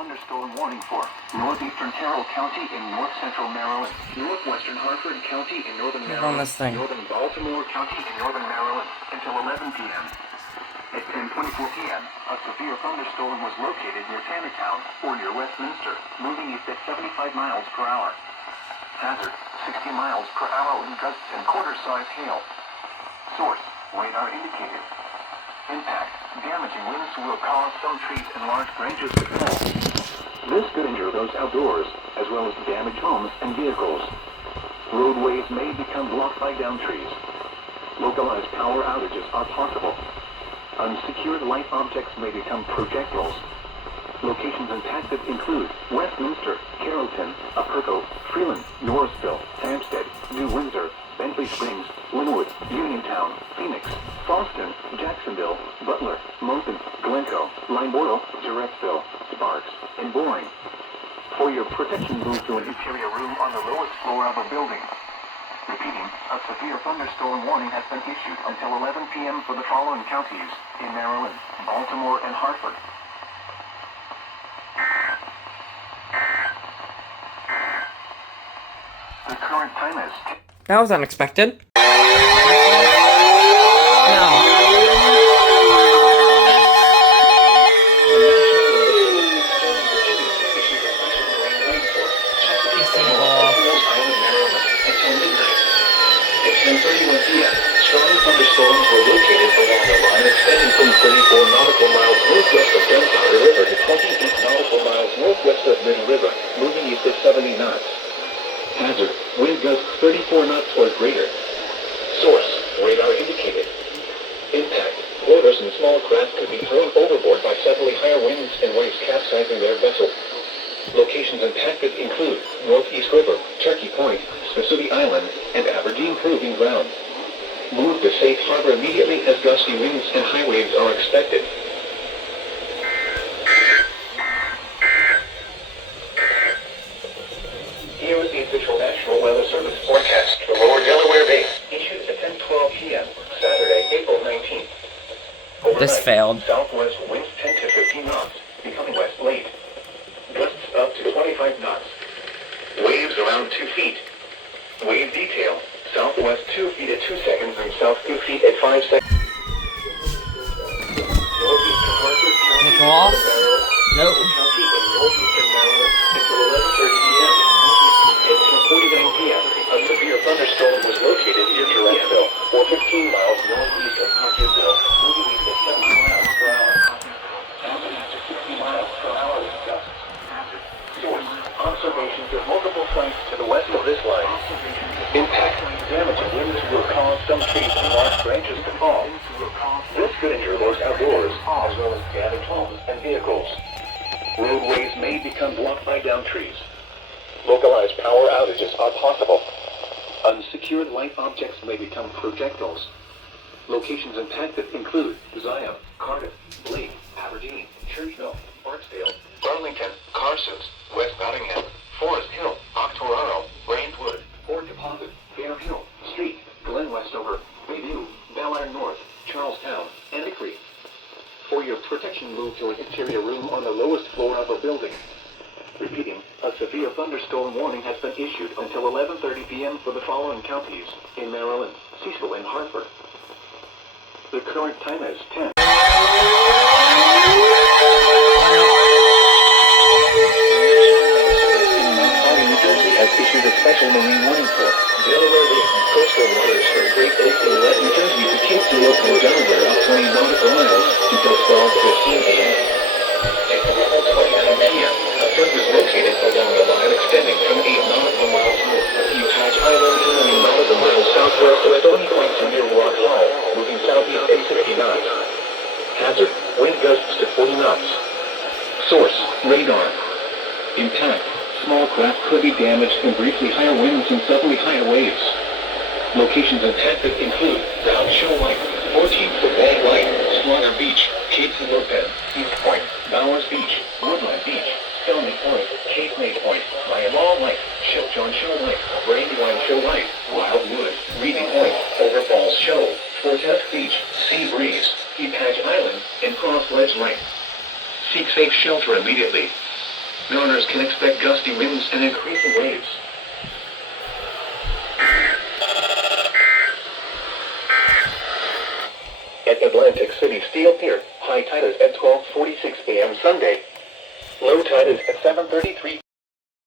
thunderstorm warning for northeastern Carroll County in north central Maryland, northwestern Harford County in northern Maryland, northern Baltimore County in northern Maryland until 11 p.m. At 10:24 p.m., a severe thunderstorm was located near Tannertown or near Westminster, moving east at 75 miles per hour. Hazard, 60 miles per hour wind gusts and quarter-size hail. Source, radar indicated. Impact, damaging winds will cause some trees and large branches to fall. This could injure those outdoors, as well as damage homes and vehicles. Roadways may become blocked by downed trees. Localized power outages are possible. Unsecured light objects may become projectiles. Locations impacted include Westminster, Carrollton, Apurko, Freeland, Norrisville, Hampstead, New Windsor, Bentley Springs, Linwood, Uniontown, Phoenix, Fallston, Jacksonville, Butler, Moulton, Glencoe, Limeboyle, Jarrettsville, Sparks, and Boring. For your protection, move to an interior room on the lowest floor of a building. Repeating, a severe thunderstorm warning has been issued until 11 p.m. for the following counties in Maryland, Baltimore, and Hartford. The current time is... That was unexpected. Strong thunderstorms were located along the line extending from 34 nautical miles northwest of Gunpowder River to 28 nautical miles northwest of Middle River, moving east at 70 knots. Hazard, wind gusts 34 knots or greater. Source, radar indicated. Impact, floaters and small craft could be thrown overboard by suddenly higher winds and waves capsizing their vessel. Locations impacted include Northeast River, Turkey Point, Spessooty Island, and Aberdeen Proving Ground. Move to safe harbor immediately as gusty winds and high waves are expected. Here is the official National Weather Service forecast for Lower Delaware Bay, issued at 10:12 p.m. Saturday, April 19th. Overnight, This failed. Southwest winds 10 to 15 knots, becoming west late. Gusts up to 25 knots. Waves around 2 feet. Wave detail. Southwest 2 feet at 2 seconds and south 2 feet at 5 seconds. Nicholas? Nope. County in northeastern Maryland until 11:30 p.m. At 10:49 p.m., a severe thunderstorm was located near Jarrettsville, or 15 miles northeast of Cockerville, moving east at 70 miles per hour. Hazard to 60 miles per hour with gusts. Source, observations of multiple sites to the west of this line. Impact, damaging winds will cause some trees and large branches to fall. This could injure those outdoors, as well as damage homes and vehicles. Roadways may become blocked by downed trees. Localized power outages are possible. Unsecured light objects may become projectiles. Locations impacted include Zion, Cardiff, Blake, Aberdeen, Churchville, Barksdale, Burlington, Carsos, West Nottingham, Forest Hill, Octoraro, Brentwood, Fort Deposit, Bear Hill, Street, Glen Westover, Bayview, Bel-Air North, Charlestown, and Hickory. For your protection, move to an interior room on the lowest floor of a building. Repeating, a severe thunderstorm warning has been issued until 11:30 p.m. for the following counties in Maryland, Cecil, and Hartford. The current time is 10. Has issued a special marine warning for Delaware Bay, coastal waters from Great Lakes Inlet, New Jersey to Cape Clearwater, Delaware, up 20 nautical miles until 12:15 a.m. At 11:29 p.m., a flood was located along the line extending from 8 nautical miles north of Utah Island to 9 nautical miles southwest of Stony Point to near Rock Hall, moving southeast at 60 knots. Hazard, wind gusts to 40 knots. Source, radar. Impact. Small craft could be damaged in briefly higher winds and suddenly higher waves. Locations impacted include Down Show Light, 14-foot Bag Light, Slaughter Beach, Cape Lopez, East Point, Bowers Beach, Woodland Beach, Stoney Point, Cape May Point, Myanmar Light, Ship John Show Light, Brandywine Show Light, Wildwood, Reading Point, Over Falls Show, Fortesque Beach, Sea Breeze, Patch Island, and Cross Ledge Light. Seek safe shelter immediately. Owners can expect gusty winds and increasing waves. At Atlantic City Steel Pier, high tide is at 12:46 a.m. Sunday. Low tide is at 7:33